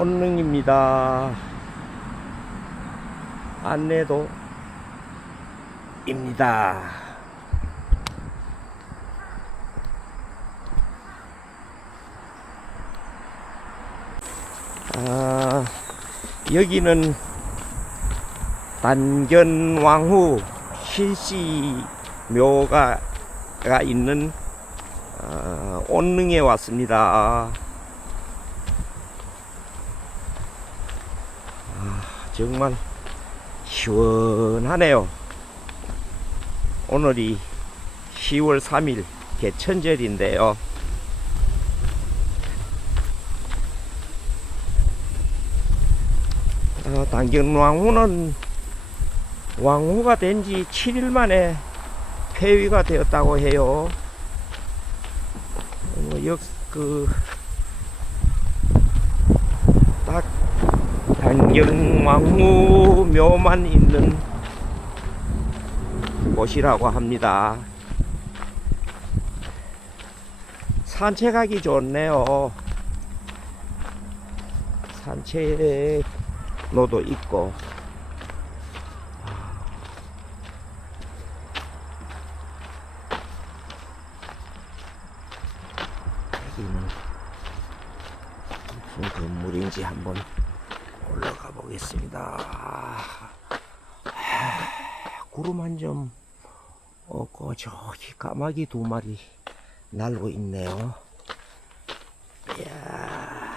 온능입니다. 안내도 입니다. 아, 여기는 단견왕후 실시 묘가 가 있는 어, 온능에 왔습니다. 정말 시원하네요. 오늘이 10월 3일 개천절인데요. 어, 단견왕후는 왕후가 된 지 7일 만에 폐위가 되었다고 해요. 어, 역, 그, 딱, 단경왕후 묘만 있는 곳이라고 합니다. 산책하기 좋네요. 산책로도 있고. 여기는 무슨 건물인지 한번 올라가 보겠습니다. 하, 구름 한 점 없고 저기 까마귀 두 마리 날고 있네요. 이야,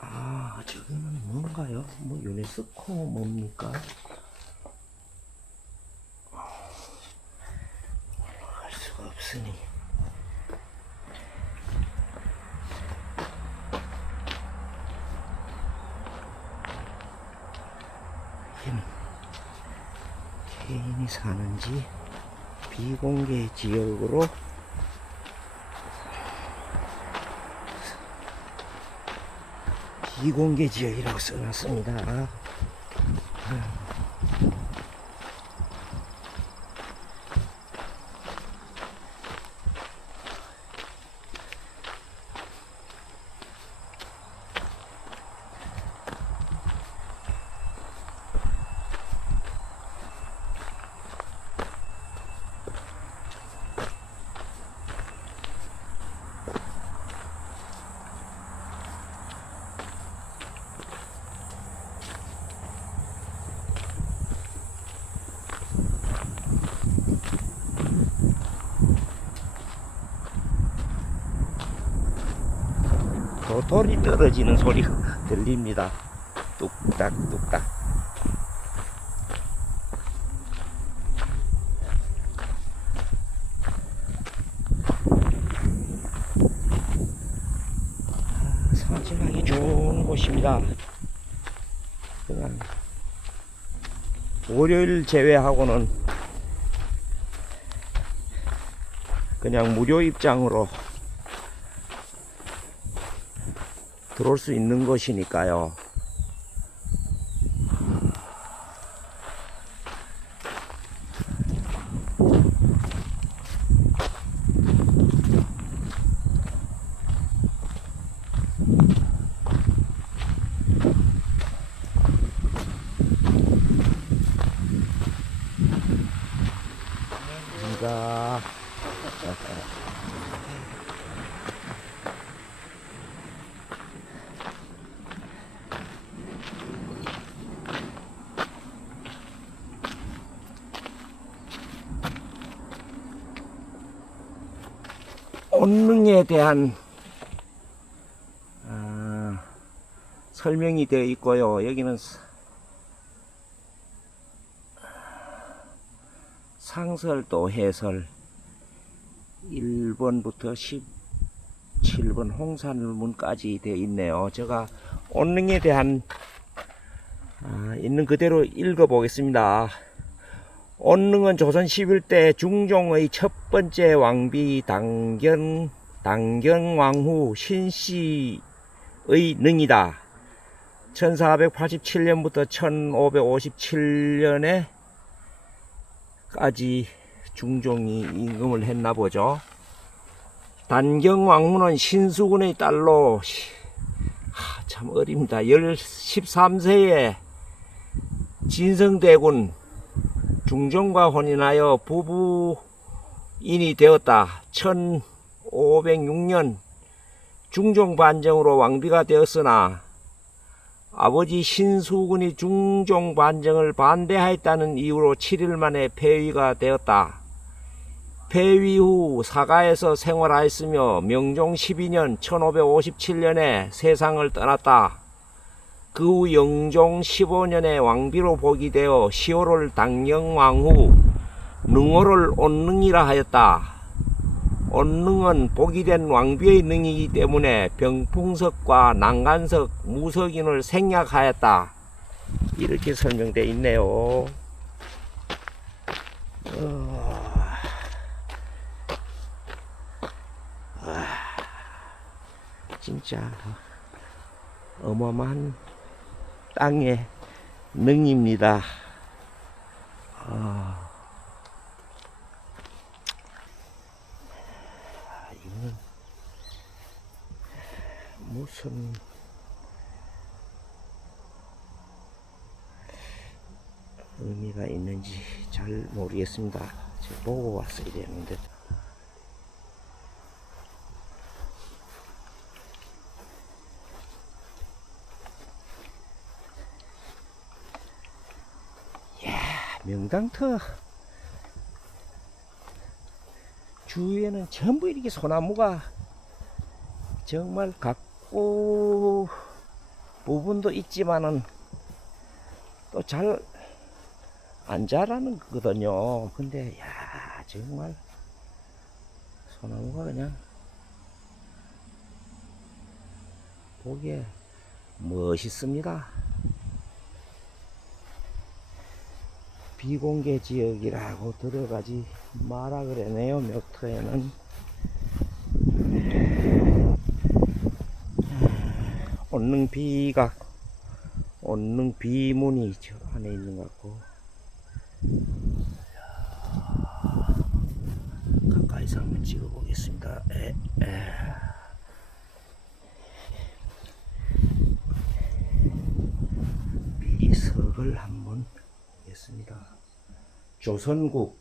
아, 저거는 뭔가요? 뭐 유네스코 뭡니까? 올라갈 수가 없으니. 개인이 사는지 비공개 지역으로 비공개 지역이라고 써놨습니다. 도토리 떨어지는 소리가 들립니다. 뚝딱 뚝딱. 아, 산책하기 좋은 곳입니다. 월요일 제외하고는 그냥 무료 입장으로 들어올 수 있는 것이니까요. 감사합니다. 본능에 대한 아, 설명이 되어 있고요. 여기는 사- 상설도 해설 1번부터 17번 홍산문까지 되어 있네요. 제가 온능에 대한 아, 있는 그대로 읽어 보겠습니다. 온능은 조선 11대 중종의 첫 번째 왕비 당견 당경왕후 신씨의 능이다. 1487년부터 1557년에 까지 중종이 임금을 했나 보죠. 단경왕후는 신수군의 딸로 시- 하, 참 어립니다. 13세에 진성대군 중종과 혼인하여 부부인이 되었다. 1506년 중종 반정으로 왕비가 되었으나 아버지 신수군이 중종 반정을 반대하였다는 이유로 7일 만에 폐위가 되었다. 폐위 후 사가에서 생활하였으며 명종 12년 1557년에 세상을 떠났다. 그 후 영종 15년에 왕비로 복이 되어 시호를 당경왕후 능호를 온능이라 하였다. 온능은 복이 된 왕비의 능이기 때문에 병풍석과 난간석, 무석인을 생략하였다. 이렇게 설명되어 있네요. 어... 아, 진짜 어마어마한 땅의 능입니다. 아, 이거는 무슨 의미가 있는지 잘 모르겠습니다. 보고 왔어야 되는데. 명당터 주위에는 전부 이렇게 소나무가 정말 각고 부분도 있지만은 또 잘 안 자라는 거거든요. 근데 야 정말 소나무가 그냥 보기에 멋있습니다. 비공개 지역이라고 들어가지 마라 그러네요 멱터에는. 온능 비가 온능 비문이 저 안에 있는 것 같고. 가까이서 한번 찍어 보겠습니다. 비석을 한번 보겠습니다 조선국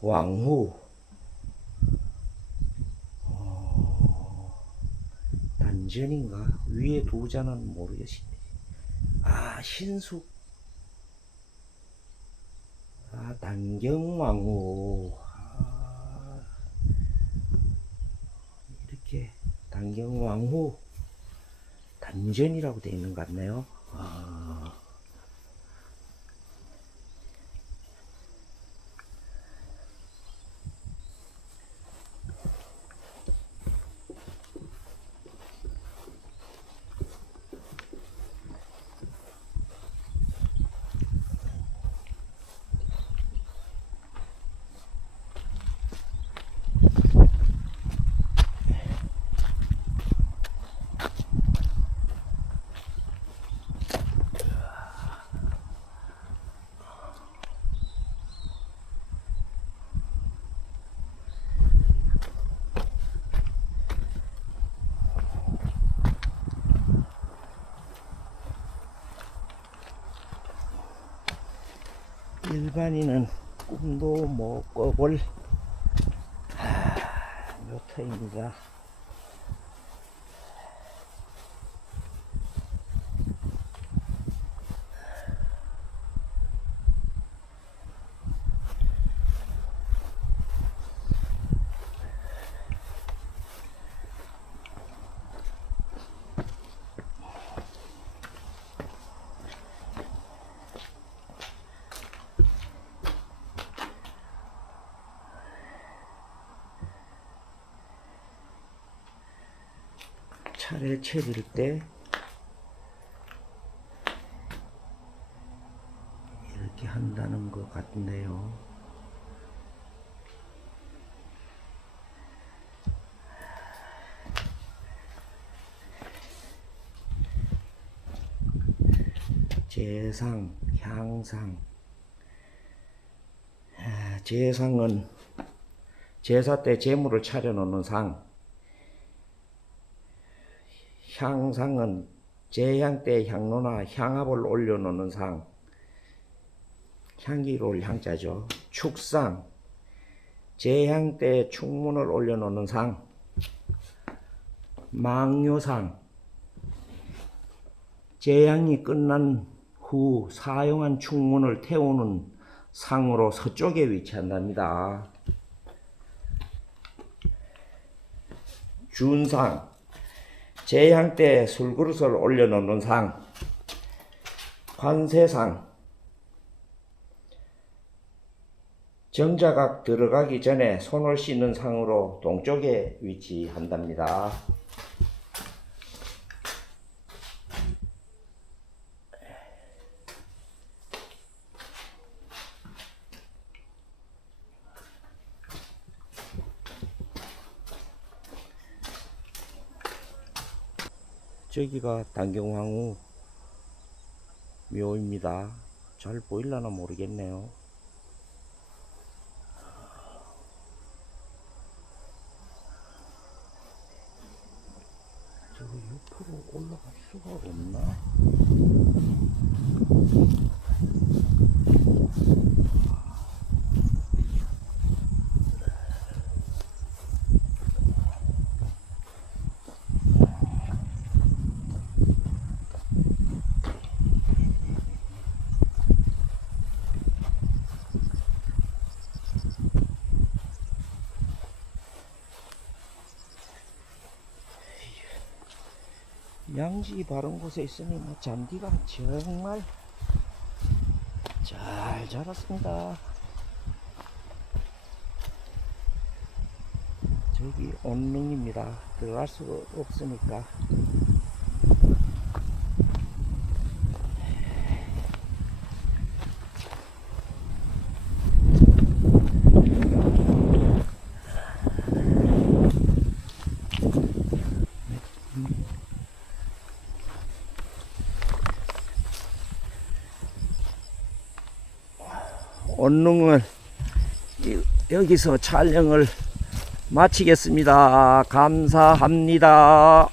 왕후 어, 단전인가 위에 두 자는 모르겠습니다. 아 신숙 아 단경왕후 아, 이렇게 단경왕후 단전이라고 되어 있는 것 같네요. 아. 일반인은 꿈도 못 꿔볼 하, 묘터입니다. 차를 채릴 때 이렇게 한다는 것 같네요. 재상, 향상. 아, 재상은 제사 때 재물을 차려놓는 상. 향상은 제향 때 향로나 향합을 올려놓는 상. 향기로울 향자죠. 축상. 제향 때 축문을 올려놓는 상. 망요상. 제향이 끝난 후 사용한 축문을 태우는 상으로 서쪽에 위치한답니다. 준상. 제향 때 술그릇을 올려놓는 상. 관세상. 정자각 들어가기 전에 손을 씻는 상으로 동쪽에 위치한답니다. 저기가 단경황후 묘입니다. 잘 보일라나 모르겠네요. 저거 옆으로 올라갈 수가 없나? 양지 바른 곳에 있으니 뭐 잔디가 정말 잘 자랐습니다. 저기 온릉입니다. 들어갈 수가 없으니까. 온릉을 이- 여기서 촬영을 마치겠습니다. 감사합니다.